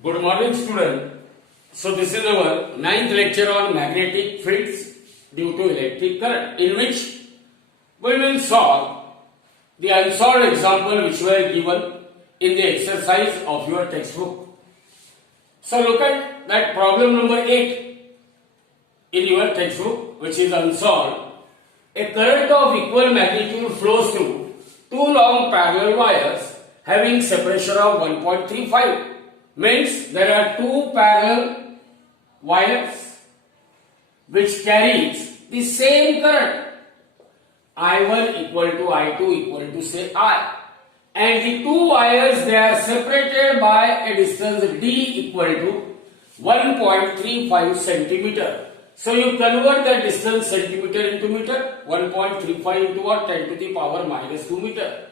Good morning, student. So this is our ninth lecture on magnetic fields due to electric current, in which we will solve the unsolved example which were given in the exercise of your textbook. So look at that problem number 8 in your textbook, which is unsolved. A current of equal magnitude flows through two long parallel wires having separation of 1.35. Means there are two parallel wires which carries the same current, I1 equal to I2 equal to say I, and the two wires, they are separated by a distance d equal to 1.35 centimeter. So you convert the distance centimeter into meter. 1.35 into what? 10 to the power minus 2 meter.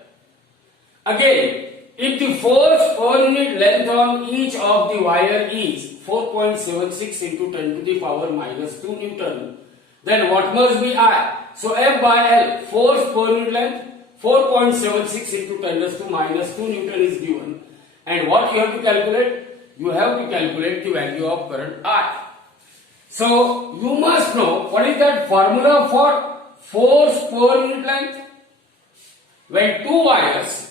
Again, if the force per unit length on each of the wire is 4.76 into 10 to the power minus 2 Newton, then what must be I? So F by L, force per unit length, 4.76 into 10 raised to minus 2 Newton is given. And what you have to calculate? You have to calculate the value of current I. So you must know what is that formula for force per unit length. When two wires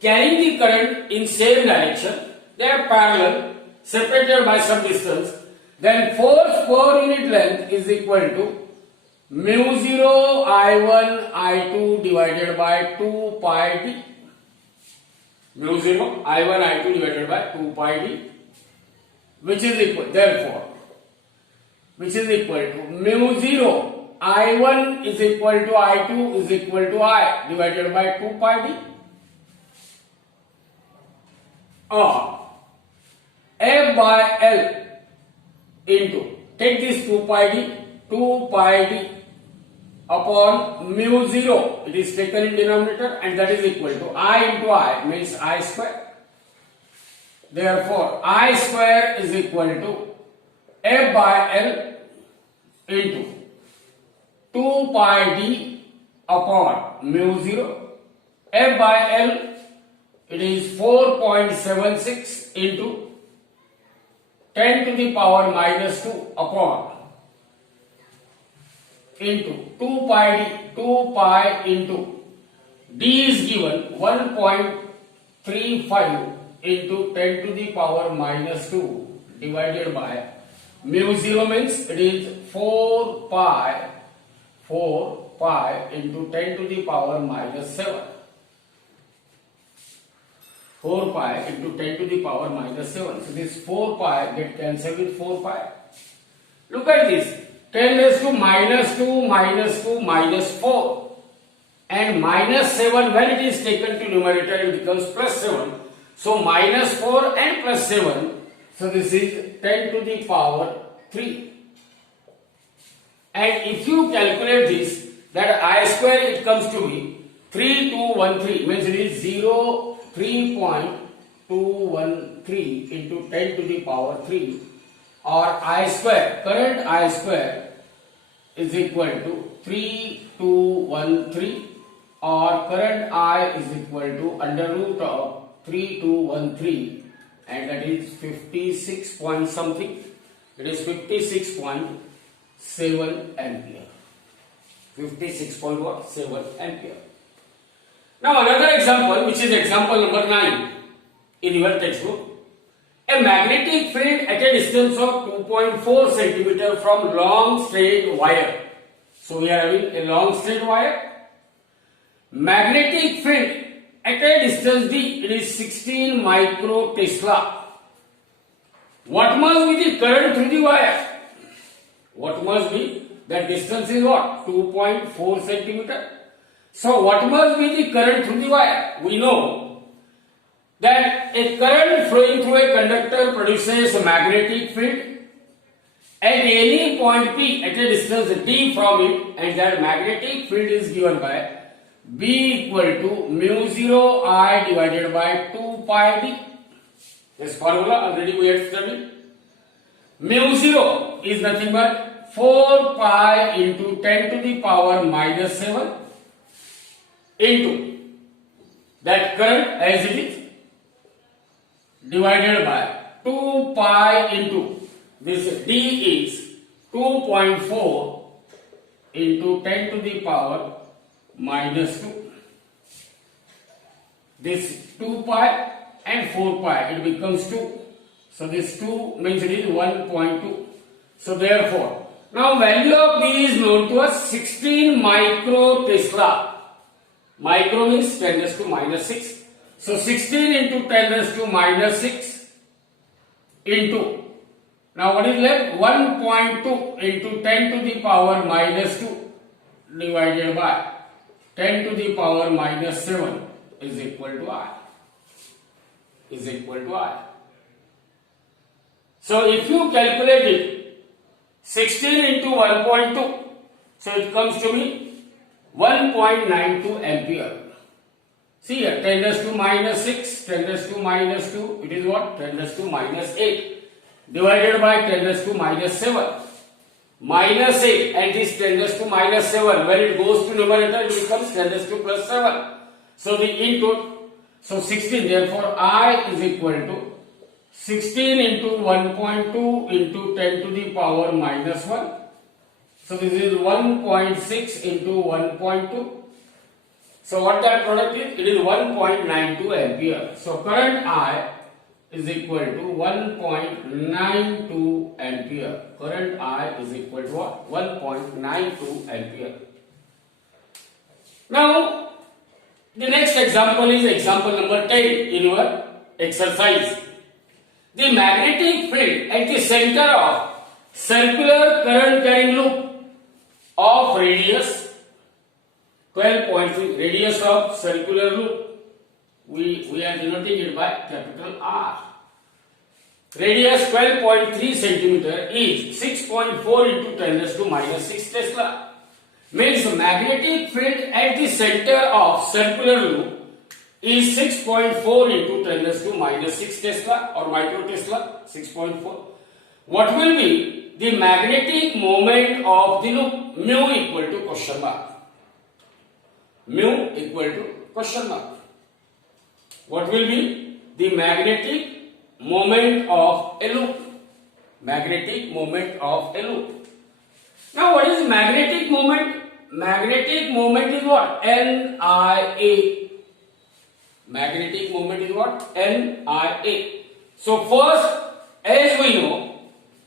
carrying the current in same direction, they are parallel, separated by some distance, then force per unit length is equal to mu 0 I1 I2 divided by 2 pi d. Mu 0 I1 I2 divided by 2 pi d, which is equal, therefore, which is equal to mu 0 I1 is equal to I2 is equal to I divided by 2 pi d, or F by L into, take this 2 pi d upon mu 0, it is taken in denominator, and that is equal to I into I, means I square. Therefore, I square is equal to F by L into 2 pi d upon mu 0. F by L, it is 4.76 into 10 to the power minus 2 upon into 2 pi into d is given 1.35 into 10 to the power minus 2 divided by mu 0, means it is 4 pi into 10 to the power minus 7. 4 pi into 10 to the power minus 7. So this 4 pi get cancelled with 4 pi. Look at this. 10 raised to minus 2 minus 4. And minus 7, when it is taken to numerator, it becomes plus 7. So minus 4 and plus 7. So this is 10 to the power 3. And if you calculate this, that I square, it comes to be 3213, means it is 3.213 into 10 to the power 3, or I square, current I square is equal to 3213, or current I is equal to under root of 3213, and that is 56 point something, it is 56.7 ampere. 56.7 ampere. Now another example, which is example number 9 in your textbook. A magnetic field at a distance of 2.4 centimeter from long straight wire. So we are having a long straight wire. Magnetic field at a distance d, it is 16 micro Tesla. What must be the current through the wire? What must be? That distance is what? 2.4 centimeter. So what must be the current through the wire? We know that a current flowing through a conductor produces a magnetic field at any point P at a distance d from it, and that magnetic field is given by B equal to mu 0 I divided by 2 pi d. This formula already we had studied. Mu 0 is nothing but 4 pi into 10 to the power minus 7 into that current as it is divided by 2 pi into this d is 2.4 into 10 to the power minus 2. This 2 pi and 4 pi, it becomes 2. So this 2 means it is 1.2. So therefore, now value of B is known to us 16 micro Tesla. Micro means 10 raised to minus 6. So 16 into 10 raised to minus 6 into, now what is left? 1.2 into 10 to the power minus 2 divided by 10 to the power minus 7 is equal to I. Is equal to I. So if you calculate it, 16 into 1.2, so it comes to me 1.92 ampere. See here, 10 raised to minus 6, 10 raised to minus 2, it is what? 10 raised to minus 8 divided by 10 raised to minus 7. Minus 8 and this 10 raised to minus 7, when it goes to numerator, it becomes 10 raised to plus 7. So the input, so 16, therefore I is equal to 16 into 1.2 into 10 to the power minus 1. So this is 1.6 into 1.2. So what that product is? It is 1.92 ampere. So current I is equal to 1.92 ampere. Current I is equal to what? 1.92 ampere. Now, the next example is example number 10 in your exercise. The magnetic field at the center of circular current carrying loop of radius 12.3, radius of circular loop, we are denoting it by capital R. Radius 12.3 centimeter is 6.4 into 10 raised to minus 6 Tesla. Means magnetic field at the center of circular loop is 6.4 into 10 raised to minus 6 Tesla or micro Tesla, 6.4. What will be the magnetic moment of the loop? Mu equal to question mark. Mu equal to question mark. What will be the magnetic moment of a loop? Magnetic moment of a loop. Now what is magnetic moment? Magnetic moment is what? NIA. Magnetic moment is what? NIA. So first, as we know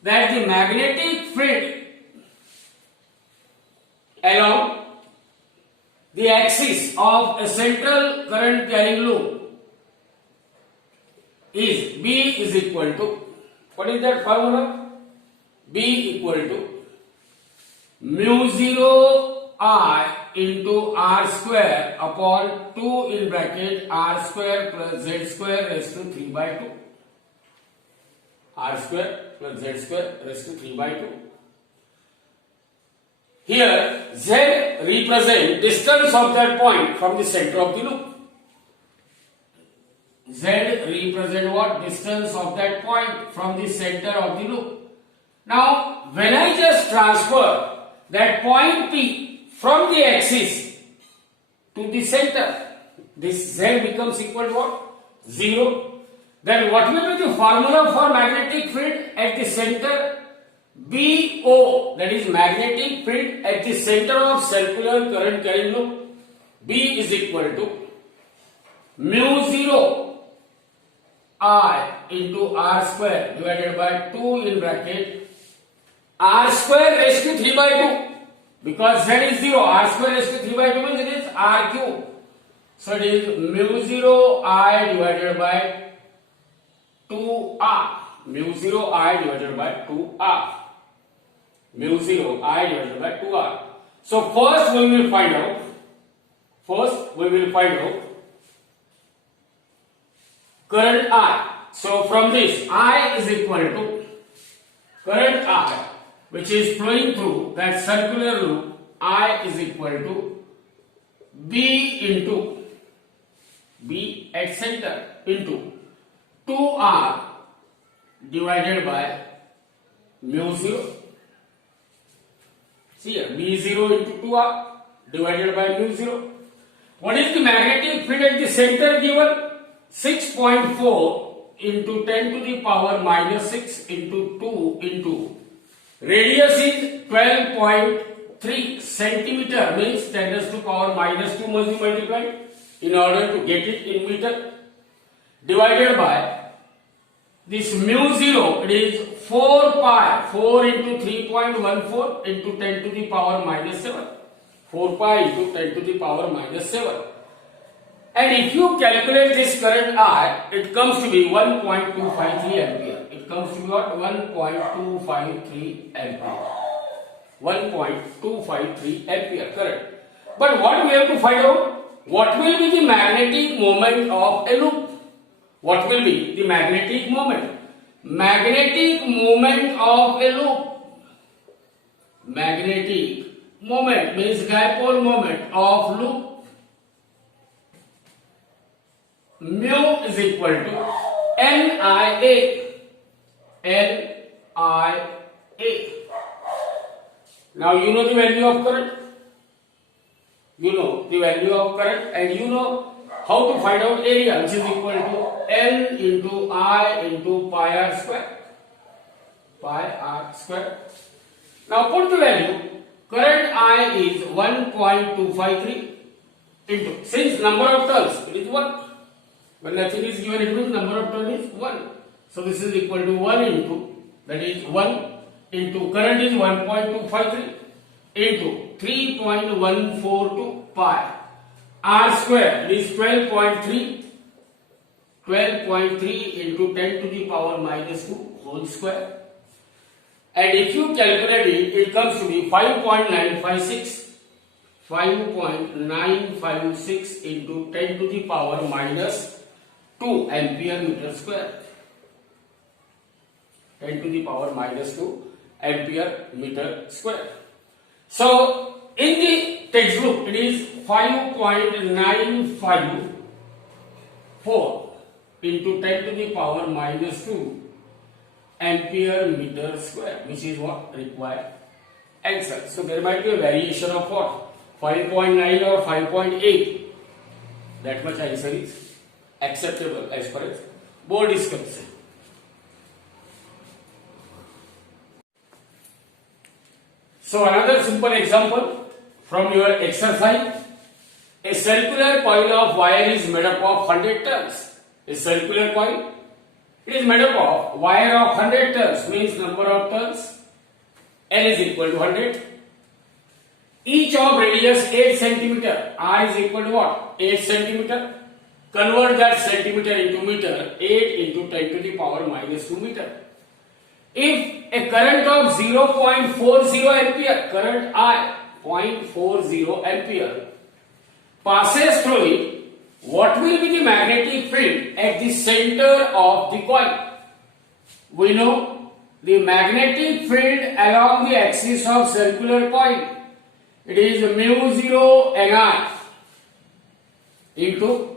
that the magnetic field along the axis of a central current carrying loop is B is equal to, what is that formula? B equal to mu 0 I into R square upon 2 in bracket R square plus Z square raised to 3 by 2. R square plus Z square raised to 3 by 2. Here Z represents distance of that point from the center of the loop. Z represents what? Distance of that point from the center of the loop. Now when I just transfer that point P from the axis to the center, this Z becomes equal to what? 0. Then what will be the formula for magnetic field at the center? BO, that is magnetic field at the center of circular current carrying loop. B is equal to mu 0 I into R square divided by 2 in bracket R square raised to 3 by 2. Because Z is 0, R square raised to 3 by 2 means it is R cube. So it is mu 0 I divided by 2R. Mu 0 I divided by 2R. Mu 0 I divided by 2R. So first we will find out. Current I. So from this I is equal to current I, which is flowing through that circular loop, I is equal to B into B at center into 2R divided by mu 0. See here, B0 into 2R divided by mu 0. What is the magnetic field at the center given? 6.4 into 10 to the power minus 6 into 2 into radius is 12.3 centimeter, means 10 raised to power minus 2 must be multiplied in order to get it in meter, divided by this mu 0, it is 4 pi, 4 into 3.14 into 10 to the power minus 7, 4 pi into 10 to the power minus 7. And if you calculate this current I, it comes to be 1.253 ampere. It comes to be what? 1.253 ampere. 1.253 ampere current. But what we have to find out? What will be the magnetic moment of a loop? What will be the magnetic moment? Magnetic moment of a loop. Magnetic moment means dipole moment of loop. Mu is equal to NIA. NIA. Now you know the value of current. You know the value of current and you know how to find out area, which is equal to L into I into pi r square. Pi r square. Now put the value. Current I is 1.253 into, since number of turns, it is 1. When nothing is given, it means number of turns is 1. So this is equal to 1 into, that is 1 into current is 1.253 into 3.142 pi r square, is 12.3 into 10 to the power minus 2 whole square. And if you calculate it, it comes to be 5.956 into 10 to the power minus 2 ampere meter square. 10 to the power minus 2 ampere meter square. So in the textbook it is 5.954 into 10 to the power minus 2 ampere meter square, which is what required answer. So there might be a variation of what? 5.9 or 5.8. That much answer is acceptable as far as board is concerned. So another simple example from your exercise. A circular coil of wire is made up of 100 turns. A circular coil, it is made up of wire of 100 turns, means number of turns N is equal to 100. Each of radius 8 centimeter, R is equal to what? 8 centimeter. Convert that centimeter into meter, 8 into 10 to the power minus 2 meter. If a current of 0.40 ampere, current I, 0.40 ampere, passes through it, what will be the magnetic field at the center of the coil? We know the magnetic field along the axis of circular coil. It is mu 0 Ni into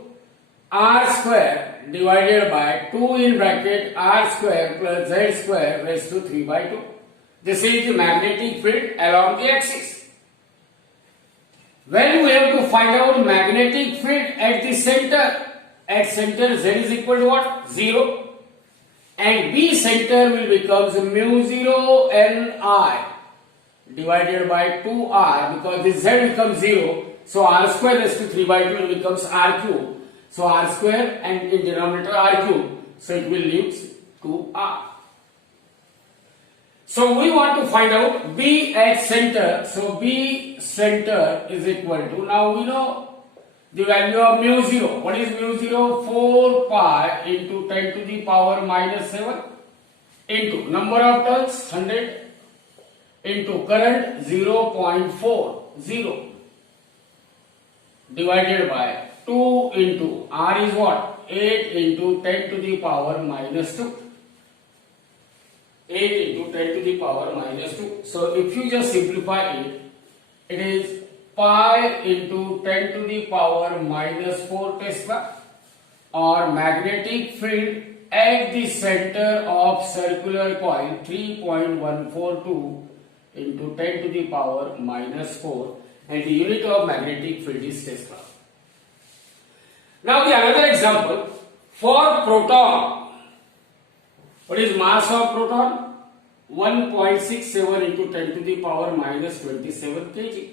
R square divided by 2 in bracket R square plus Z square raised to 3 by 2. This is the magnetic field along the axis. When we have to find out magnetic field at the center, Z is equal to what? 0. And B center will become mu 0 Ni divided by 2R, because this Z becomes 0. So R square raised to 3 by 2 becomes R cube. So R square and in denominator R cube. So it will leave 2R. So we want to find out B at center. So B center is equal to, now we know the value of mu 0. What is mu 0? 4 pi into 10 to the power minus 7 into number of turns 100 into current 0.40 divided by 2 into R is what? 8 into 10 to the power minus 2. 8 into 10 to the power minus 2. So if you just simplify it, it is pi into 10 to the power minus 4 Tesla, or magnetic field at the center of circular coil 3.142 into 10 to the power minus 4, and the unit of magnetic field is Tesla. Now the another example, for proton, What is mass of proton? 1.67 into 10 to the power minus 27 kg.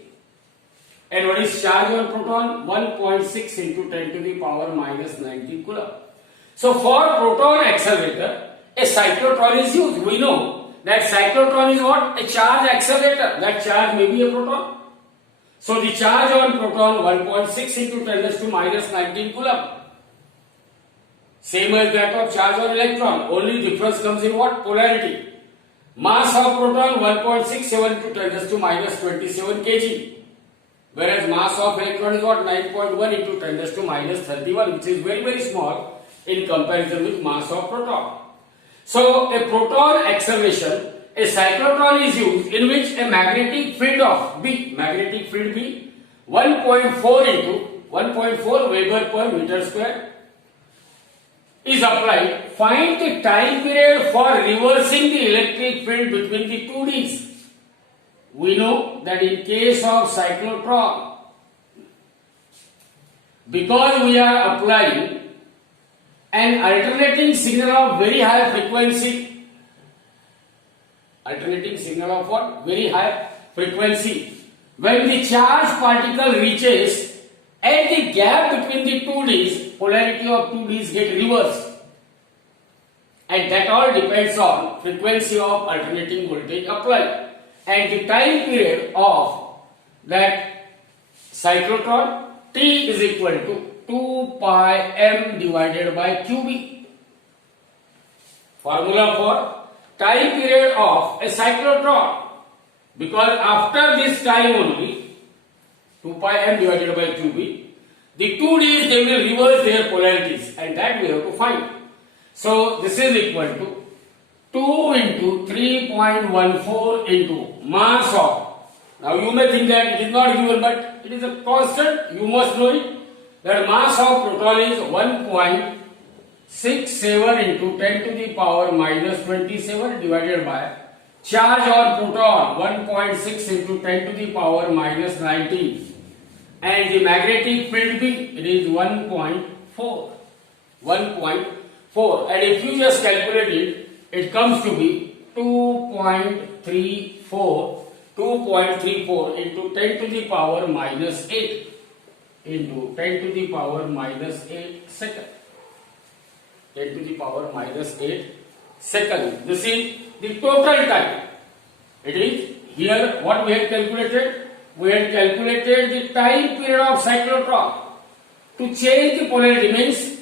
And what is charge on proton? 1.6 into 10 to the power minus 90 coulomb. So for proton accelerator, a cyclotron is used. We know that cyclotron is what? A charge accelerator. That charge may be a proton. So the charge on proton 1.6 into 10 raised to minus 19 coulomb. Same as that of charge on electron. Only difference comes in what? Polarity. Mass of proton 1.67 to 10 raised to minus 27 kg. Whereas mass of electron is what? 9.1 into 10 raised to minus 31, which is very, very small in comparison with mass of proton. So a proton acceleration, a cyclotron is used in which a magnetic field of B, 1.4 into 1.4 Weber per meter square is applied. Find the time period for reversing the electric field between the two Ds. We know that in case of cyclotron, because we are applying an alternating signal of very high frequency, very high frequency, when the charged particle reaches at the gap between the two Ds, polarity of two Ds get reversed, and that all depends on frequency of alternating voltage applied. And the time period of that cyclotron T is equal to 2 pi m divided by QB. Formula for time period of a cyclotron, because after this time only 2 pi m divided by QB, the two Ds they will reverse their polarities, and that we have to find. So this is equal to 2 into 3.14 into mass of. Now you may think that it is not given, but it is a constant. You must know it. That mass of proton is 1.67 into 10 to the power minus 27 divided by charge on proton 1.6 into 10 to the power minus 19, and the magnetic field B, it is 1.4, and if you just calculate it, it comes to be 2.34 into 10 to the power minus 8 into 10 to the power minus 8 second. 10 to the power minus 8 seconds. This is the total time. It is here what we had calculated. We had calculated the time period of cyclotron. To change the polarity means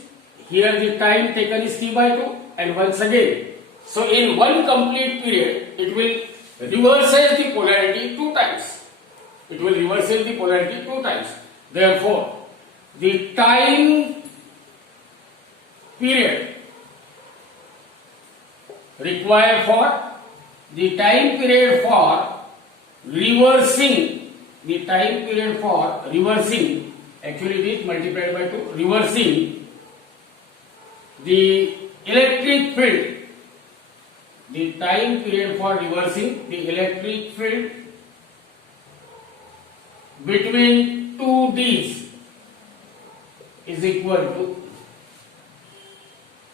here the time taken is T by 2, and once again. So in one complete period, it will reverses the polarity two times. Therefore, the time period required for reversing, actually it is multiplied by 2, reversing the electric field. The time period for reversing the electric field between two Ds is equal to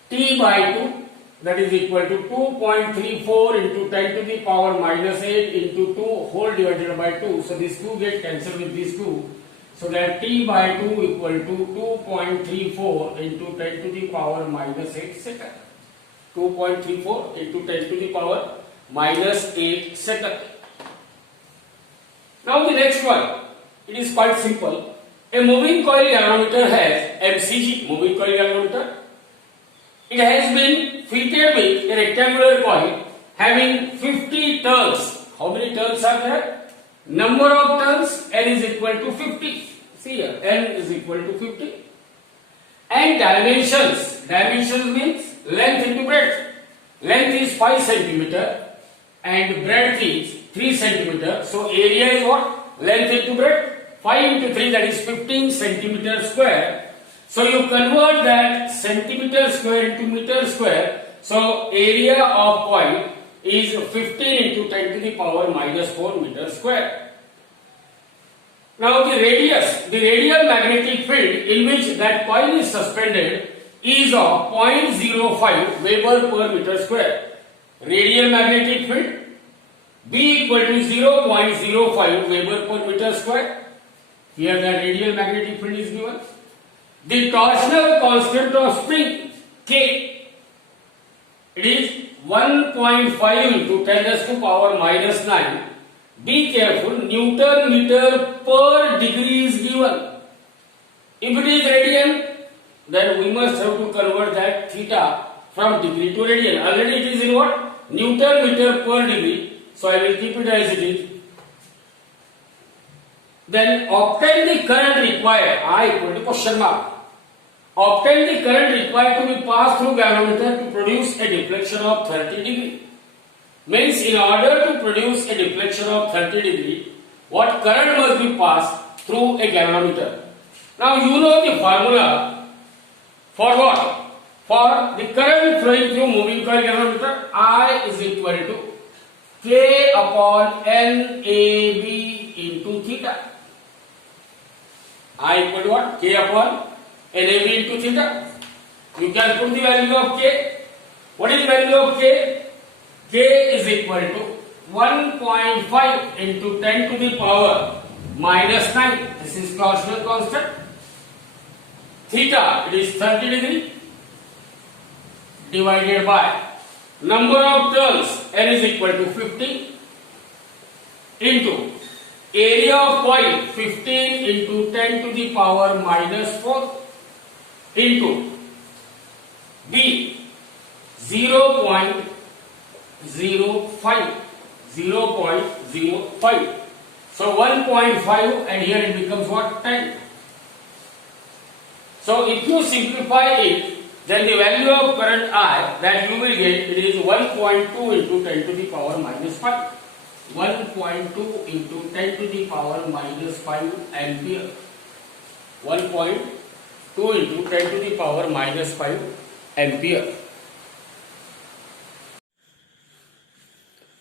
T by 2, that is equal to 2.34 into 10 to the power minus 8 into 2 whole divided by 2. So this 2 get cancelled with this 2. So that T by 2 equal to 2.34 into 10 to the power minus 8 second. 2.34 into 10 to the power minus 8 second. Now the next one, it is quite simple. A moving coil galvanometer has MCG, moving coil galvanometer. It has been fitted with a rectangular coil having 50 turns. How many turns are there? Number of turns, N is equal to 50. See here, N is equal to 50. And dimensions means length into breadth. Length is 5 centimeter and breadth is 3 centimeter. So area is what? Length into breadth. 5 into 3, that is 15 centimeter square. So you convert that centimeter square into meter square. So area of coil is 15 into 10 to the power minus 4 meter square. Now the radial magnetic field in which that coil is suspended is of 0.05 Weber per meter square. Radial magnetic field B equal to 0.05 Weber per meter square. Here the radial magnetic field is given. The torsional constant of spring K, it is 1.5 into 10 raised to power minus 9. Be careful, Newton meter per degree is given. If it is radian, then we must have to convert that theta from degree to radian. Already it is in what? Newton meter per degree. So I will keep it as it is. Then obtain the current required. I equal to question mark. Obtain the current required to be passed through galvanometer to produce a deflection of 30 degree. Means in order to produce a deflection of 30 degree, what current must be passed through a galvanometer? Now you know the formula for what? For the current flowing through moving coil galvanometer, I is equal to K upon NAB into theta. I equal to what? K upon NAB into theta. You can put the value of K. What is the value of K? K is equal to 1.5 into 10 to the power minus 9. This is torsional constant. Theta, it is 30 degree divided by number of turns, N is equal to 50 into area of coil 15 into 10 to the power minus 4 into B 0.05. So 1.5 and here it becomes what? 10. So if you simplify it, then the value of current I that you will get, it is 1.2 into 10 to the power minus 5. 1.2 into 10 to the power minus 5 ampere. 1.2 into 10 to the power minus 5 ampere.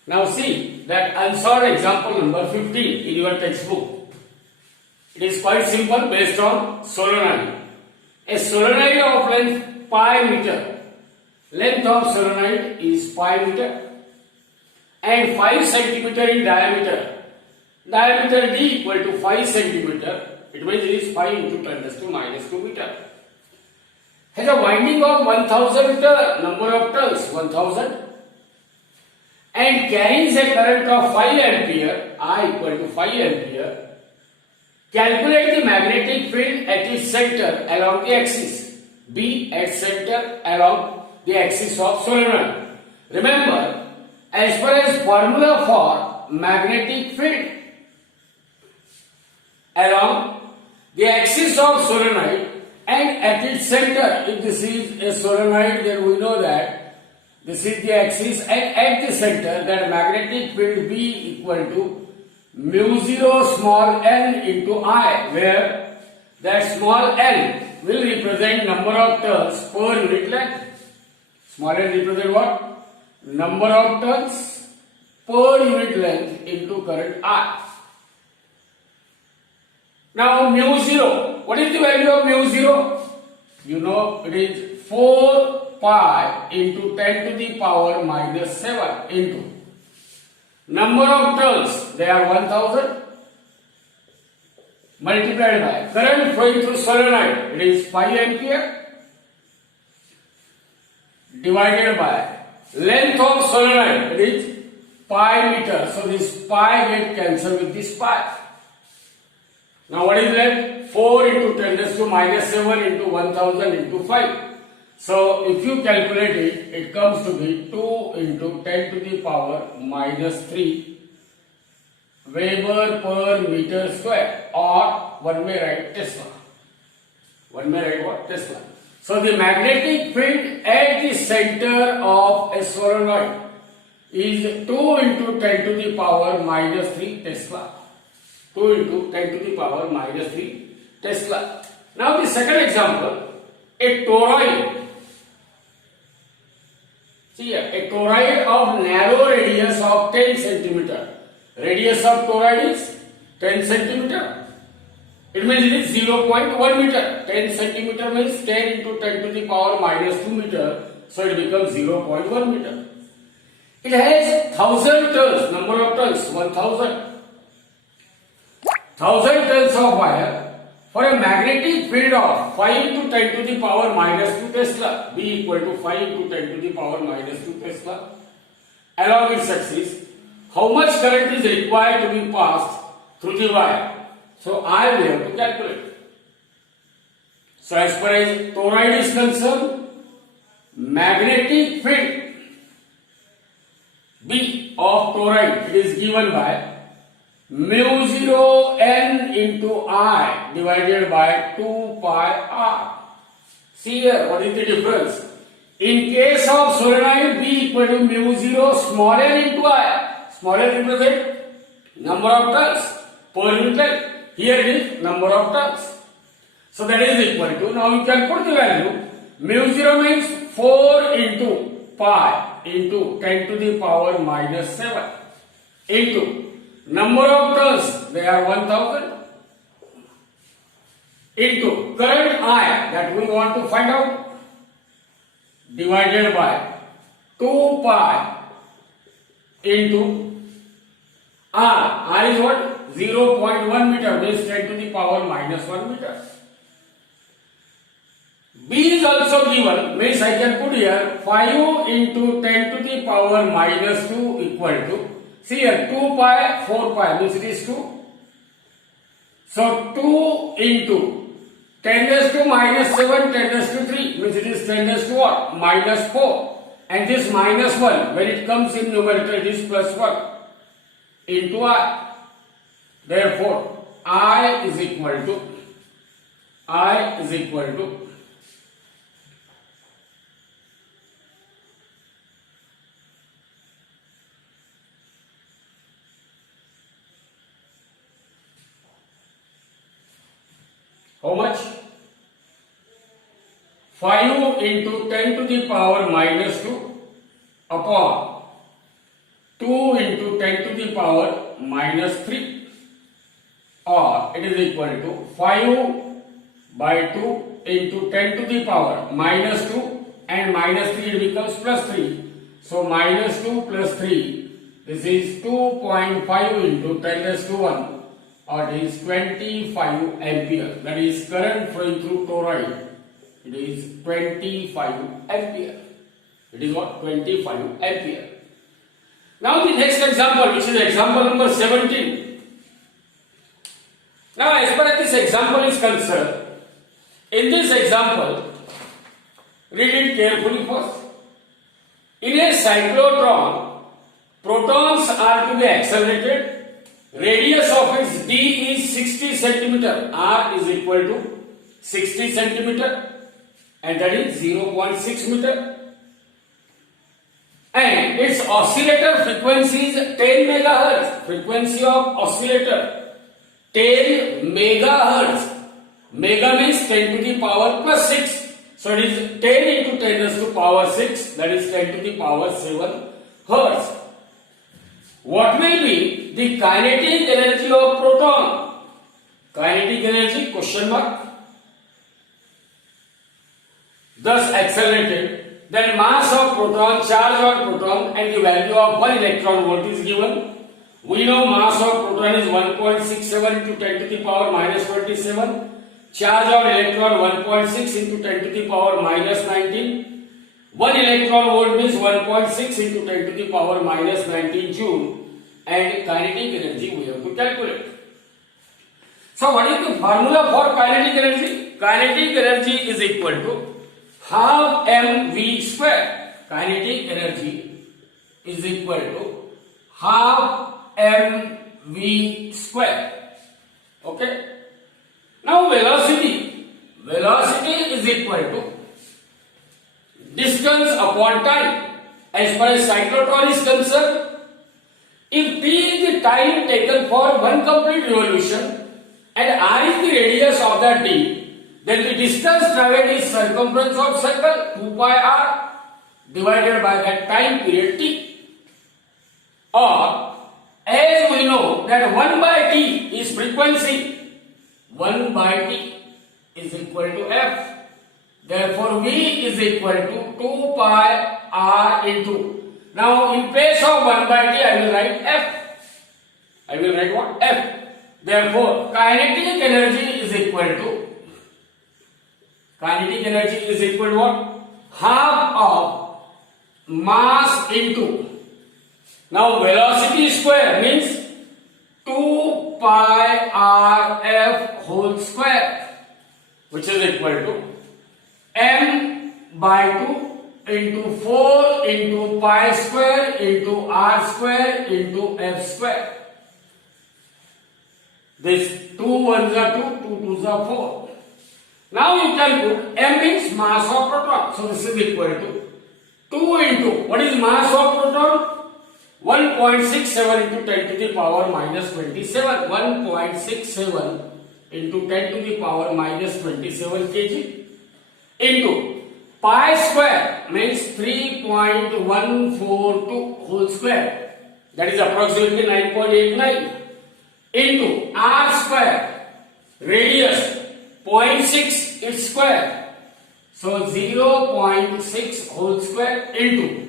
Now see that unsolved example number 15 in your textbook. It is quite simple based on solenoid. A solenoid of length pi meter. Length of solenoid is pi meter and 5 centimeter in diameter. Diameter D equal to 5 centimeter. It means it is 5 into 10 raised to minus 2 meter. Has a winding of 1000 meter. Number of turns 1000. And carries a current of 5 ampere. I equal to 5 ampere. Calculate the magnetic field at its center along the axis. B at center along the axis of solenoid. Remember, as far as formula for magnetic field along the axis of solenoid and at its center, if this is a solenoid, then we know that this is the axis, and at the center that magnetic field B equal to mu 0 small n into I, where that small n will represent number of turns per unit length. Small n represent what? Number of turns per unit length into current I. Now mu 0, what is the value of mu 0? You know it is 4 pi into 10 to the power minus 7 into number of turns, they are 1000 multiplied by current flowing through solenoid, it is 5 ampere divided by length of solenoid, it is pi meter. So this pi get cancelled with this pi. Now what is left? 4 into 10 raised to minus 7 into 1000 into 5. So if you calculate it, it comes to be 2 into 10 to the power minus 3 Weber per meter square, or one may write Tesla. One may write what? Tesla. So the magnetic field at the center of a solenoid is 2 into 10 to the power minus 3 Tesla. 2 into 10 to the power minus 3 Tesla. Now the second example, a toroid. See here, a toroid of narrow radius of 10 centimeter. Radius of toroid is 10 centimeter. It means it is 0.1 meter. 10 centimeter means 10 into 10 to the power minus 2 meter. So it becomes 0.1 meter. It has 1000 tons, number of tons, 1000. 1000 tons of wire for a magnetic field of 5 into 10 to the power minus 2 Tesla, B equal to 5 into 10 to the power minus 2 Tesla, along its axis. How much current is required to be passed through the wire? So I will have to calculate. So as far as toroid is concerned, magnetic field B of toroid, it is given by mu 0 n into I divided by 2 pi r. See here, what is the difference? In case of solenoid, B equal to mu 0 small n into I. Small n represent number of turns per unit length. Here it is number of turns. So that is equal to, now you can put the value, mu 0 means 4 into pi into 10 to the power minus 7 into number of turns, they are 1000, into current I that we want to find out, divided by 2 pi into R. R is what? 0.1 meter, means 10 to the power minus 1 meter. B is also given, means I can put here 5 into 10 to the power minus 2 equal to, see here 2 pi, 4 pi, means it is 2. So 2 into 10 raised to minus 7, 10 raised to 3, means it is 10 raised to what? Minus 4. And this minus 1, when it comes in numerator, it is plus 1 into I. Therefore, I is equal to how much? 5 into 10 to the power minus 2 upon 2 into 10 to the power minus 3, or it is equal to 5 by 2 into 10 to the power minus 2 and minus 3, it becomes plus 3. So minus 2 plus 3, this is 2.5 into 10 raised to 1, or it is 25 ampere. That is current flowing through toroid. It is 25 ampere. It is what? 25 ampere. Now the next example, which is example number 17. Now as far as this example is concerned, in this example, read it carefully first. In a cyclotron, protons are to be accelerated. Radius of its d is 60 centimeter. R is equal to 60 centimeter, and that is 0.6 meter. And its oscillator frequency is 10 megahertz. Frequency of oscillator 10 megahertz. Mega means 10 to the power plus 6. So it is 10 into 10 raised to power 6. That is 10 to the power 7 hertz. What will be the kinetic energy of proton? Kinetic energy, question mark. Thus accelerated. Then mass of proton, charge on proton, and the value of 1 electron volt is given. We know mass of proton is 1.67 into 10 to the power minus 27. Charge on electron 1.6 into 10 to the power minus 19. 1 electron volt means 1.6 into 10 to the power minus 19 joule. And kinetic energy we have to calculate. So what is the formula for kinetic energy? Kinetic energy is equal to half mv square. Kinetic energy is equal to half mv square. Okay. Now velocity is equal to distance upon time. As far as cyclotron is concerned, if t is the time taken for one complete revolution and r is the radius of that d, then the distance travelled is circumference of circle 2 pi r divided by that time period t. Or as we know that 1 by t is frequency, 1 by T is equal to F. Therefore, V is equal to 2 pi R into. Now, in place of 1 by T, I will write F. I will write what? F. Therefore, kinetic energy is equal to what? Half of mass into. Now, velocity square means 2 pi R F whole square, which is equal to m by 2 into 4 into pi square into R square into F square. This 2 ones are 2, 2 twos are 4. Now you can put m means mass of proton. So this is equal to 2 into, what is mass of proton? 1.67 into 10 to the power minus 27. 1.67 into 10 to the power minus 27 kg into pi square means 3.142 whole square, that is approximately 9.89, into R square, radius 0.6 its square, so 0.6 whole square into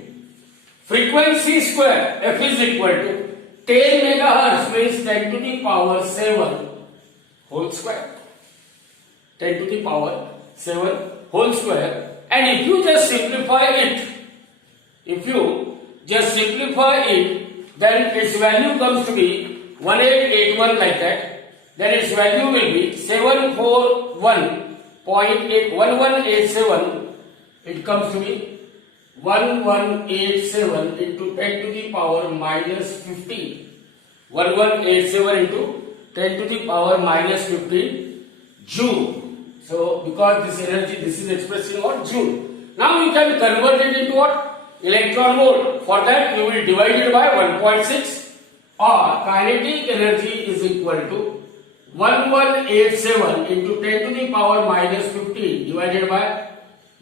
frequency square, F is equal to 10 megahertz means 10 to the power 7 whole square. 10 to the power 7 whole square. And if you just simplify it, then its value comes to be 1881 like that. Then its value will be 741.1187. It comes to be 1187 into 10 to the power minus 15. 1187 into 10 to the power minus 15 joule. So, because this energy, this is expressed in what? Joule. Now you can convert it into what? Electron volt. For that you will divide it by 1.6, or kinetic energy is equal to 1187 into 10 to the power minus 15 divided by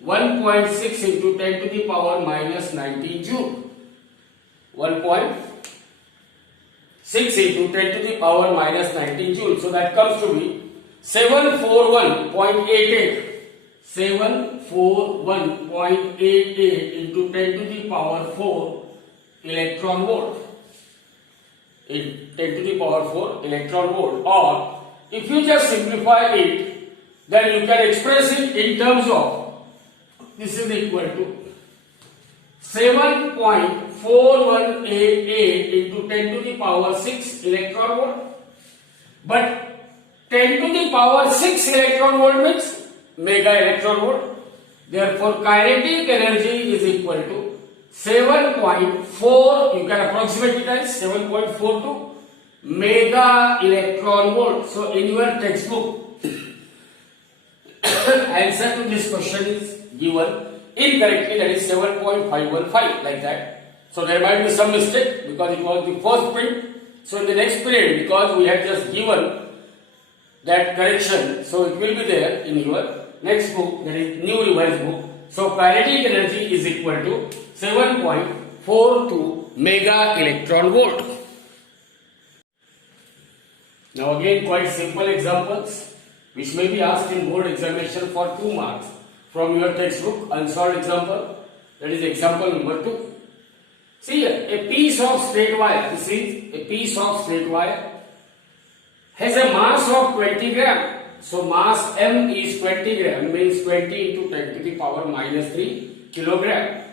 1.6 into 10 to the power minus 19 joule. 1.6 into 10 to the power minus 19 joule. So that comes to be 741.88. 741.88 into 10 to the power 4 electron volt. 10 to the power 4 electron volt. Or if you just simplify it, then you can express it in terms of, this is equal to 7.4188 into 10 to the power 6 electron volt. But 10 to the power 6 electron volt means mega electron volt. Therefore, kinetic energy is equal to 7.4, you can approximate it as 7.42 mega electron volt. So, in your textbook, answer to this question is given incorrectly, that is 7.515 like that. So, there might be some mistake because it was the first print. So, in the next period, because we had just given that correction, so it will be there in your next book, that is new revised book. So kinetic energy is equal to 7.42 mega electron volt. Now again quite simple examples which may be asked in board examination for 2 marks from your textbook. Unsolved example, that is example number 2. See here, a piece of straight wire, this is a piece of straight wire, has a mass of 20 gram. So mass M is 20 gram, means 20 into 10 to the power minus 3 kilogram.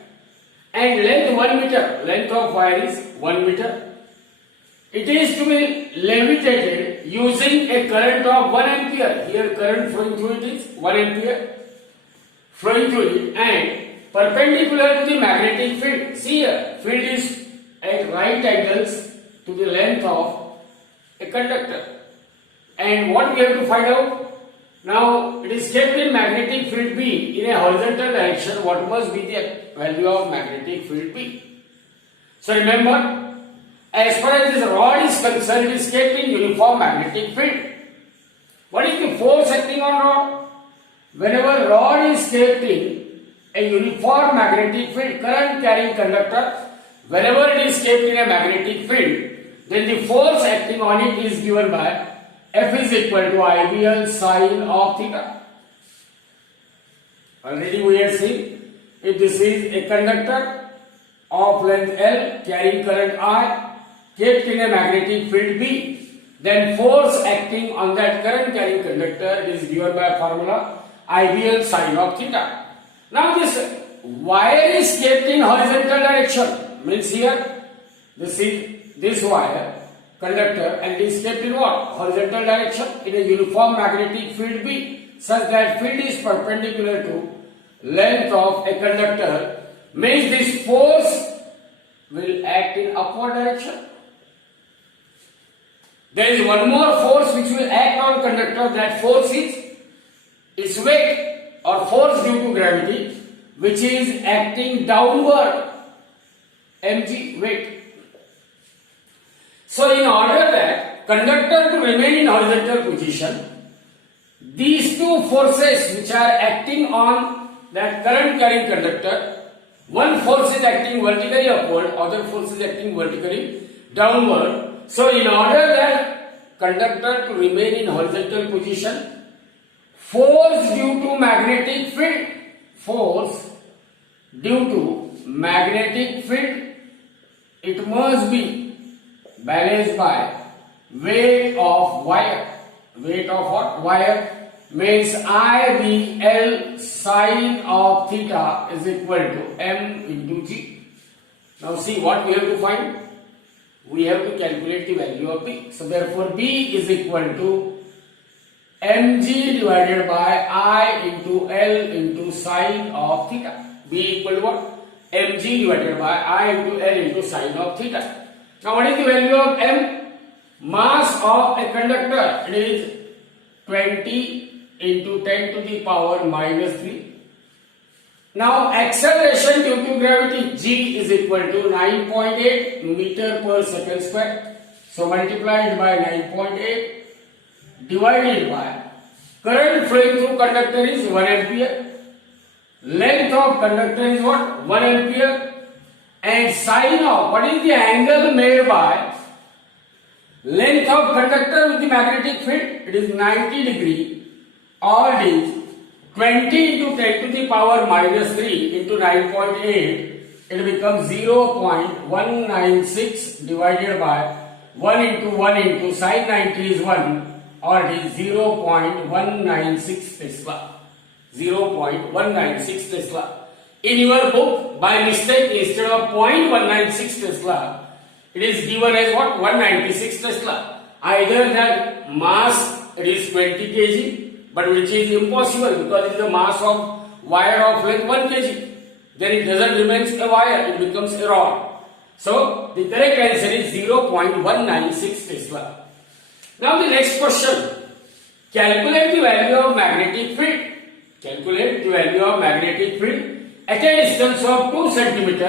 And length 1 meter, length of wire is 1 meter. It is to be levitated using a current of 1 ampere. Here current flowing through it is 1 ampere flowing through it and perpendicular to the magnetic field. See here, field is at right angles to the length of a conductor. And what we have to find out? Now it is kept in magnetic field B in a horizontal direction. What must be the value of magnetic field B? So remember, as far as this rod is concerned, it is kept in uniform magnetic field. What is the force acting on rod? Whenever rod is kept in a uniform magnetic field, current carrying conductor, whenever it is kept in a magnetic field, then the force acting on it is given by F is equal to IBL sine of theta. Already we have seen, if this is a conductor of length L carrying current I kept in a magnetic field B, then force acting on that current carrying conductor is given by formula IBL sine of theta. Now this wire is kept in horizontal direction, means here this wire conductor and is kept in what? Horizontal direction in a uniform magnetic field B, such that field is perpendicular to length of a conductor, means this force will act in upward direction. There is one more force which will act on conductor. That force is its weight or force due to gravity, which is acting downward, mg, weight. So in order that conductor to remain in horizontal position, these two forces which are acting on that current carrying conductor, one force is acting vertically upward, other force is acting vertically downward. So in order that conductor to remain in horizontal position, force due to magnetic field, it must be balanced by weight of wire. Weight of what? Wire, means IBL sine of theta is equal to M into G. Now see what we have to find. We have to calculate the value of B. So therefore B is equal to mg divided by I into L into sine of theta. B equal to what? mg divided by I into L into sine of theta. Now what is the value of M? Mass of a conductor, it is 20 into 10 to the power minus 3. Now acceleration due to gravity, G is equal to 9.8 meter per second square. So multiplied by 9.8 divided by current flowing through conductor is 1 ampere. Length of conductor is what? 1 ampere. And sine of, what is the angle made by length of conductor with the magnetic field? It is 90 degree, or it is 20 into 10 to the power minus 3 into 9.8. It becomes 0.196 divided by 1 into 1 into sine 90 is 1, or it is 0.196 Tesla. 0.196 Tesla. In your book, by mistake, instead of 0.196 Tesla, it is given as what? 196 Tesla. Either that mass, it is 20 kg, but which is impossible because it is the mass of wire of length 1 kg. Then it doesn't remain a wire, it becomes a rod. So the correct answer is 0.196 Tesla. Now the next question. Calculate the value of magnetic field. Calculate the value of magnetic field at a distance of 2 cm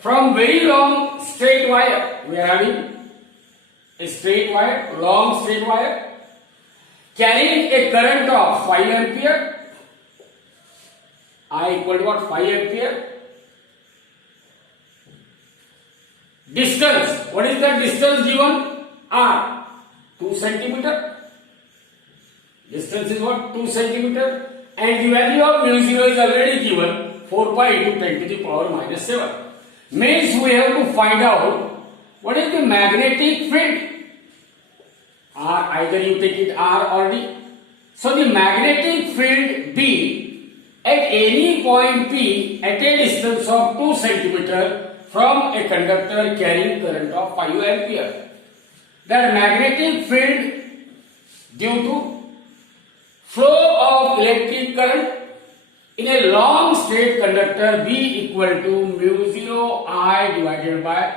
from very long straight wire. We are having a straight wire, long straight wire, carrying a current of 5 ampere. I equal to what? 5 ampere. Distance. What is the distance given? R. 2 centimeter. Distance is what? 2 centimeter. And the value of mu 0 is already given, 4 pi into 10 to the power minus 7. Means we have to find out what is the magnetic field. R, either you take it R or D. So the magnetic field B at any point P at a distance of 2 cm from a conductor carrying current of 5 ampere. That magnetic field due to flow of electric current in a long straight conductor B equal to mu 0 I divided by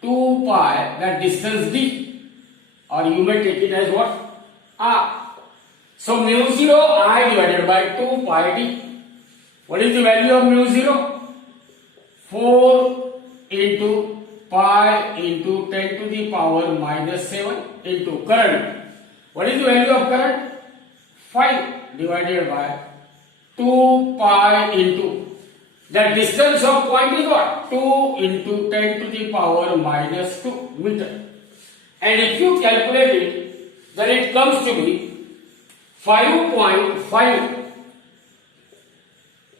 2 pi, that distance D, or you may take it as what? R. So mu 0 I divided by 2 pi D. What is the value of mu 0? 4 into pi into 10 to the power minus 7 into current. What is the value of current? 5 divided by 2 pi into, the distance of point is what? 2 into 10 to the power minus 2 meter. And if you calculate it, then it comes to be 5.5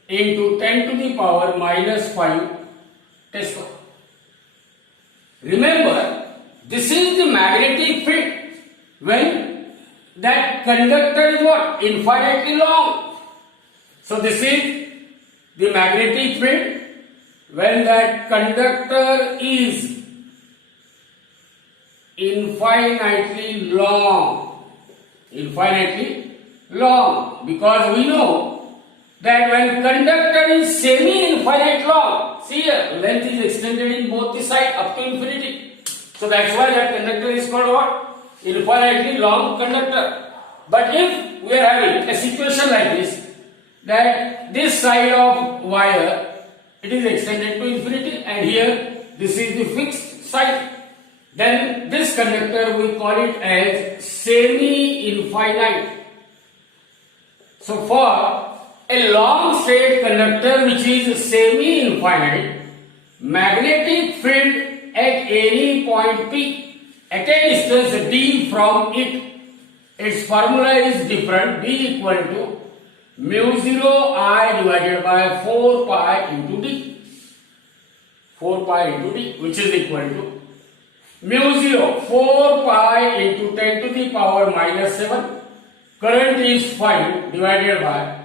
into 10 to the power minus 5 Tesla. Remember, this is the magnetic field when that conductor is what? Infinitely long. So this is the magnetic field when that conductor is infinitely long. Infinitely long. Because we know that when conductor is semi-infinite long, see here, length is extended in both the sides up to infinity. So that's why that conductor is called what? Infinitely long conductor. But if we are having a situation like this, that this side of wire, it is extended to infinity, and here this is the fixed side, then this conductor we call it as semi-infinite. So for a long straight conductor which is semi-infinite, magnetic field at any point P at a distance d from it, its formula is different, B equal to mu 0 I divided by 4 pi into d. 4 pi into d, which is equal to mu 0 4 pi into 10 to the power minus 7. Current is 5 divided by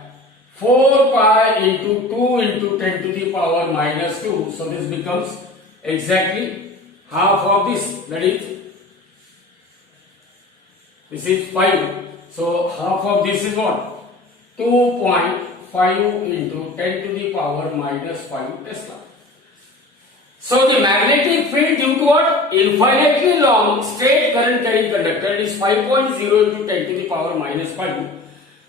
4 pi into 2 into 10 to the power minus 2. So this becomes exactly half of this, that is, this is 5. So half of this is what? 2.5 into 10 to the power minus 5 Tesla. So the magnetic field due to what? Infinitely long straight current carrying conductor is 5.0 into 10 to the power minus 5.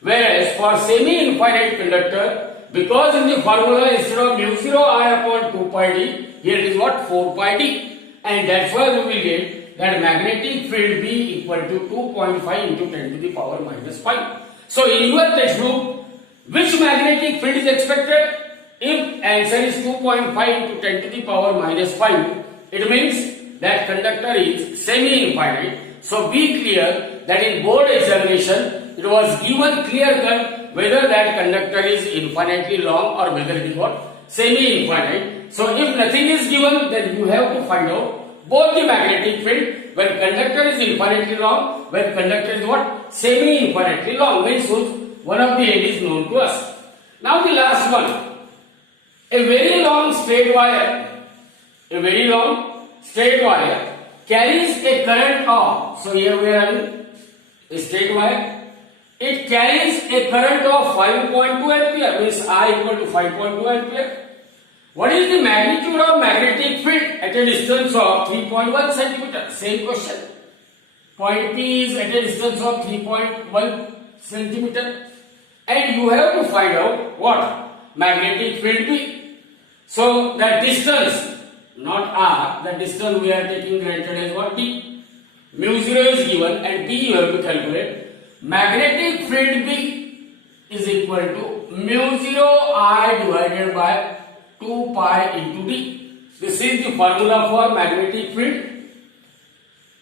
Whereas for semi-infinite conductor, because in the formula instead of mu 0 I upon 2 pi d, here it is what? 4 pi d. And that's why we will get that magnetic field B equal to 2.5 into 10 to the power minus 5. So in your textbook, which magnetic field is expected? If answer is 2.5 into 10 to the power minus 5, it means that conductor is semi-infinite. So be clear that in board examination, it was given clear cut whether that conductor is infinitely long or whether it is what? Semi-infinite. So if nothing is given, then you have to find out both the magnetic field when conductor is infinitely long, when conductor is what? Semi-infinitely long, means one of the end is known to us. Now the last one. A very long straight wire, carries a current of, so here we are having a straight wire, it carries a current of 5.2 ampere, means I equal to 5.2 ampere. What is the magnitude of magnetic field at a distance of 3.1 centimeter? Same question. Point P is at a distance of 3.1 centimeter, and you have to find out what? Magnetic field B. So that distance, not R, the distance we are taking granted as what? D. Mu 0 is given and D you have to calculate. Magnetic field B is equal to mu 0 I divided by 2 pi into D. This is the formula for magnetic field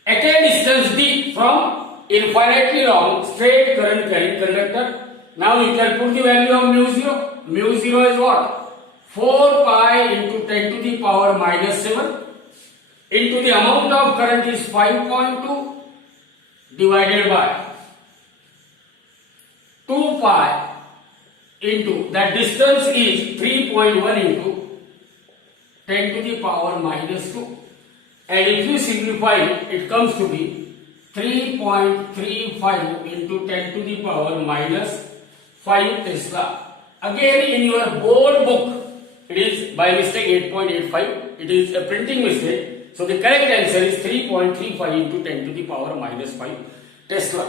at a distance D from infinitely long straight current carrying conductor. Now you can put the value of mu 0. Mu 0 is what? 4 pi into 10 to the power minus 7 into the amount of current is 5.2 divided by 2 pi into that distance is 3.1 into 10 to the power minus 2, and if you simplify it, it comes to be 3.35 into 10 to the power minus 5 Tesla. Again in your board book, it is by mistake 8.85. It is a printing mistake. So the correct answer is 3.35 into 10 to the power minus 5 Tesla.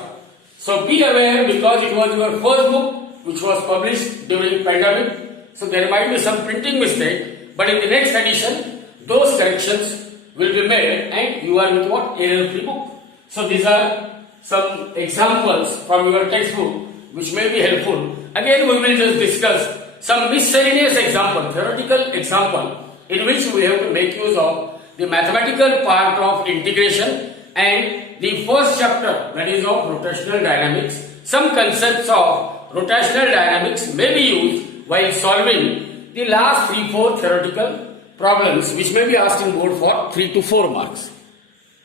So be aware, because it was your first book which was published during pandemic. So there might be some printing mistake. But in the next edition, those corrections will be made and you are with what? Error-free book. So these are some examples from your textbook which may be helpful. Again we will just discuss some miscellaneous example, theoretical example, in which we have to make use of the mathematical part of integration and the first chapter, that is of rotational dynamics. Some concepts of rotational dynamics may be used while solving the last 3-4 theoretical problems which may be asked in board for 3 to 4 marks.